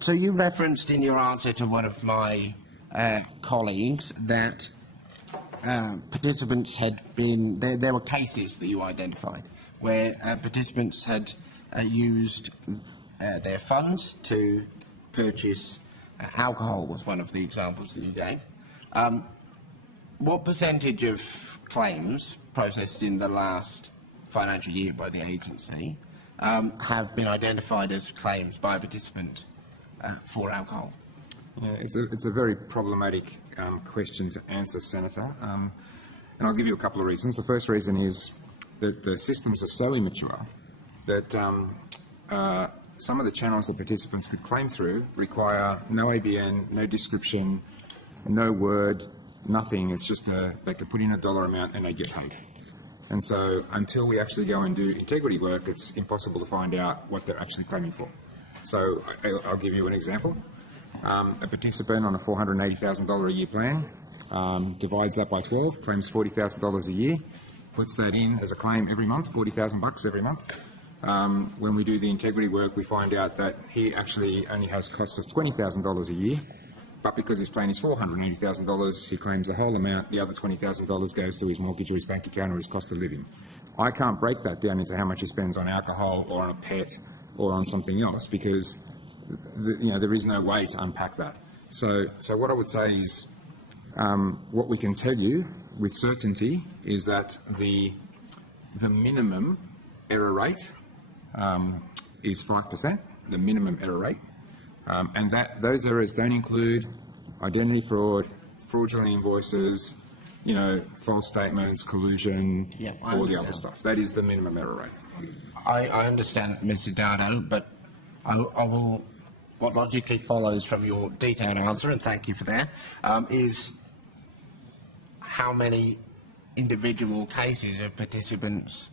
So you referenced in your answer to one of my colleagues that participants had been, there were cases that you identified where participants had used their funds to purchase alcohol was one of the examples that you gave. What percentage of claims processed in the last financial year by the agency have been identified as claims by a participant for alcohol? Yeah, it's a very problematic question to answer, Senator, and I'll give you a couple of reasons. The first reason is that the systems are so immature that some of the channels that participants could claim through require no ABN, no description, no word, nothing. It's just they could put in a dollar amount and they get paid. And so until we actually go and do integrity work, it's impossible to find out what they're actually claiming for. So I'll give you an example. A participant on a $480,000 a year plan divides that by 12, claims $40,000 a year, puts that in as a claim every month, $40,000 every month. When we do the integrity work, we find out that he actually only has costs of $20,000 a year, but because his plan is $480,000, he claims the whole amount. The other $20,000 goes to his mortgage or his bank account or his cost of living. I can't break that down into how much he spends on alcohol or on a pet or on something else because there is no way to unpack that. So what I would say is what we can tell you with certainty is that the minimum error rate is 5%, the minimum error rate, and that those errors don't include identity fraud, fraudulent invoices, false statements, collusion, all the other stuff. That is the minimum error rate. I understand, Mr. Dardo, but I will. What logically follows from your detailed answer, and thank you for that, is how many individual cases of participants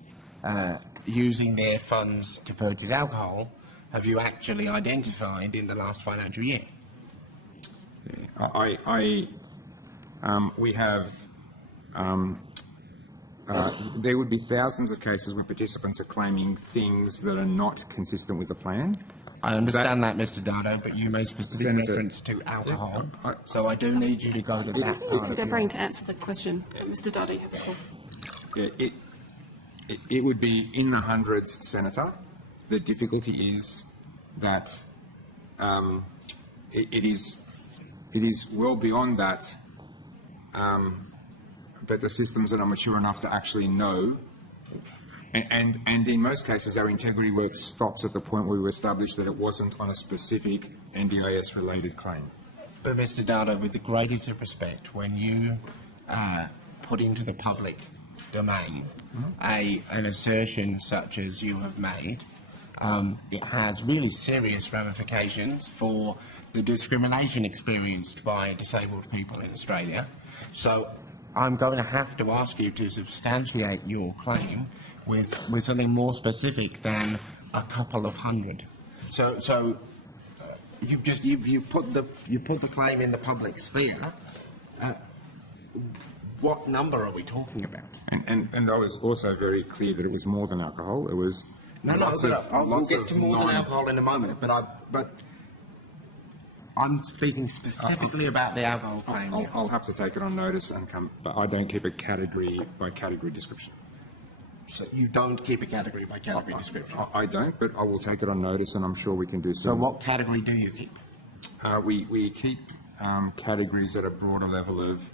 using their funds to purchase alcohol have you actually identified in the last financial year? Yeah, we have. There would be thousands of cases where participants are claiming things that are not consistent with the plan. I understand that, Mr. Dardo, but you made specific reference to alcohol, so I do need you to go to that part. I'm deferring to answer the question. Mr. Dardo, you have the call. Yeah, it would be in the hundreds, Senator. The difficulty is that it is well beyond that, but the systems are not mature enough to actually know. And in most cases, our integrity work stops at the point where we establish that it wasn't on a specific NDIS-related claim. But, Mr. Dardo, with the greatest of respect, when you put into the public domain an assertion such as you have made, it has really serious ramifications for the discrimination experienced by disabled people in Australia. So I'm going to have to ask you to substantiate your claim with something more specific than a couple of hundred. So you've put the claim in the public sphere. What number are we talking about? And I was also very clear that it was more than alcohol. It was I'll get to more than alcohol in a moment. But I'm speaking specifically about the alcohol claim. I'll have to take it on notice and come. But I don't keep a category by category description. So you don't keep a category by category description? I don't, but I will take it on notice, and I'm sure we can do some. So what category do you keep? We keep categories at a broader level of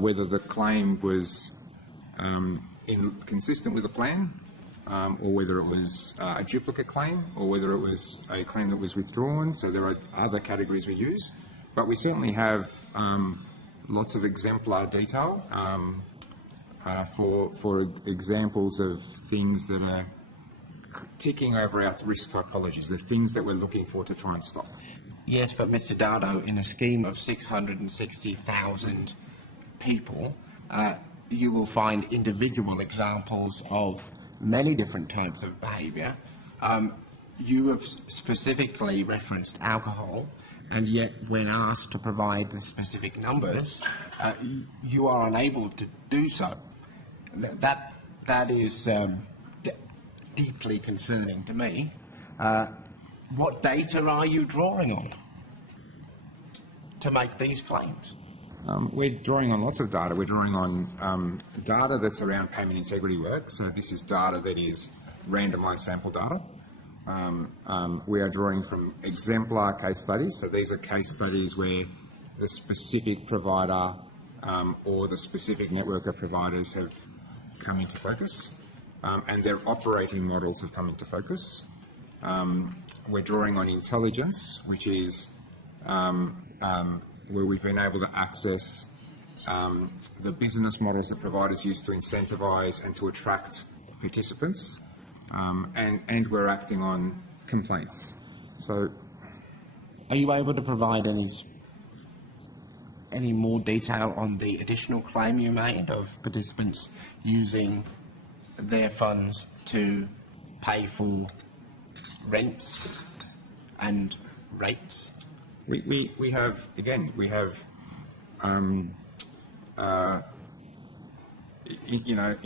whether the claim was consistent with the plan, or whether it was a duplicate claim, or whether it was a claim that was withdrawn. So there are other categories we use, but we certainly have lots of exemplar detail for examples of things that are ticking over our risk typologies, the things that we're looking for to try and stop. Yes, but Mr. Dardo, in a scheme of 660,000 people, you will find individual examples of many different types of behaviour. You have specifically referenced alcohol, and yet when asked to provide the specific numbers, you are unable to do so. That is deeply concerning to me. what data are you drawing on to make these claims? We're drawing on lots of data. We're drawing on data that's around payment integrity work. So this is data that is randomised sample data. We are drawing from exemplar case studies. So these are case studies where the specific provider or the specific network of providers have come into focus, and their operating models have come into focus. We're drawing on intelligence, which is where we've been able to access the business models that providers use to incentivise and to attract participants, and we're acting on complaints. So, are you able to provide any more detail on the additional claim you made of participants using their funds to pay for rents and rates? We have, again, we have, you know,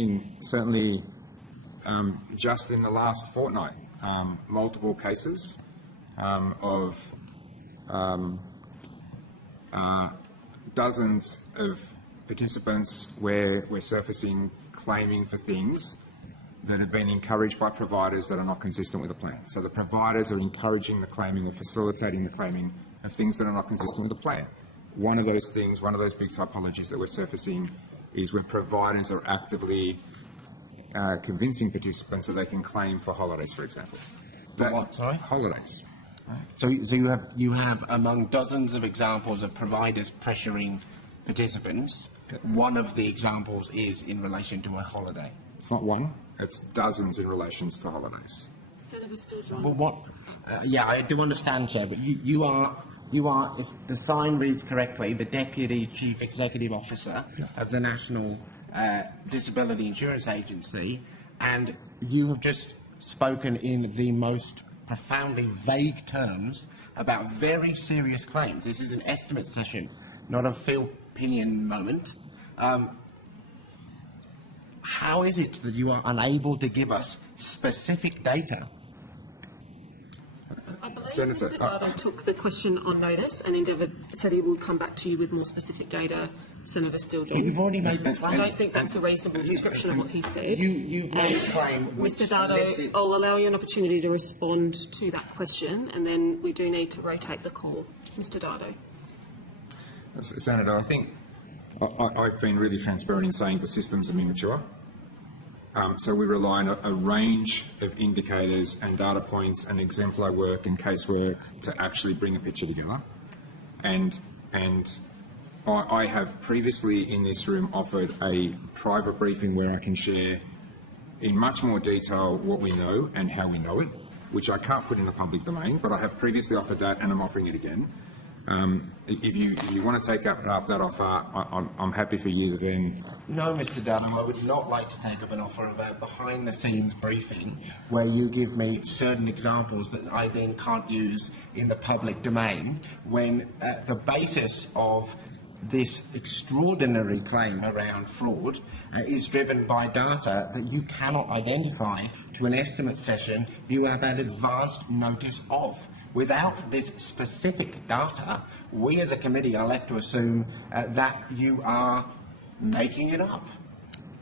certainly just in the last fortnight, multiple cases of dozens of participants where we're surfacing claiming for things that have been encouraged by providers that are not consistent with the plan. So the providers are encouraging the claiming or facilitating the claiming of things that are not consistent with the plan. One of those things, one of those big typologies that we're surfacing is when providers are actively convincing participants that they can claim for holidays, for example. What, sorry? Holidays. So you have among dozens of examples of providers pressuring participants. One of the examples is in relation to a holiday. It's not one, it's dozens in relation to holidays. Senator Steele-John. Well, what? Yeah, I do understand, Chair, but you are, if the sign reads correctly, the Deputy Chief Executive Officer of the National Disability Insurance Agency, and you have just spoken in the most profoundly vague terms about very serious claims. This is an estimate session, not a field opinion moment. How is it that you are unable to give us specific data? I believe Senator, Mr. Dado took the question on notice and said he will come back to you with more specific data, Senator Steele-John. You've already made that claim. I don't think that's a reasonable description of what he said. You've made a claim which Mr. Dado, I'll allow you an opportunity to respond to that question, and then we do need to rotate the call. Mr. Dado. Senator, I think I've been really transparent in saying the systems are immature. So we rely on a range of indicators and data points and exemplar work and casework to actually bring a picture together. And I have previously in this room offered a private briefing where I can share in much more detail what we know and how we know it, which I can't put in the public domain, but I have previously offered that and I'm offering it again. If you want to take up that offer, I'm happy for you to then... No, Mr. Dunham, I would not like to take up an offer of a behind-the-scenes briefing where you give me certain examples that I then can't use in the public domain when the basis of this extraordinary claim around fraud is driven by data that you cannot identify to an estimate session you have had advanced notice of. Without this specific data, we as a committee are left to assume that you are making it up,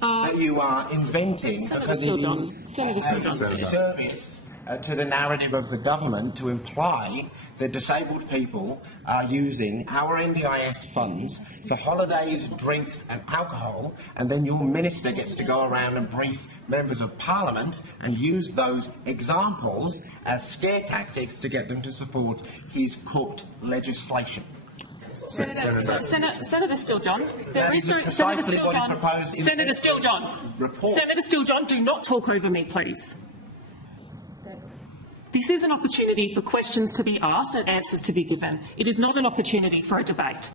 that you are inventing because it is a service to the narrative of the government to imply that disabled people are using our NDIS funds for holidays, drinks and alcohol, and then your minister gets to go around and brief members of parliament and use those examples as scare tactics to get them to support his cooked legislation. Senator Steele-John, Senator Steele-John, do not talk over me, please. This is an opportunity for questions to be asked and answers to be given. It is not an opportunity for a debate.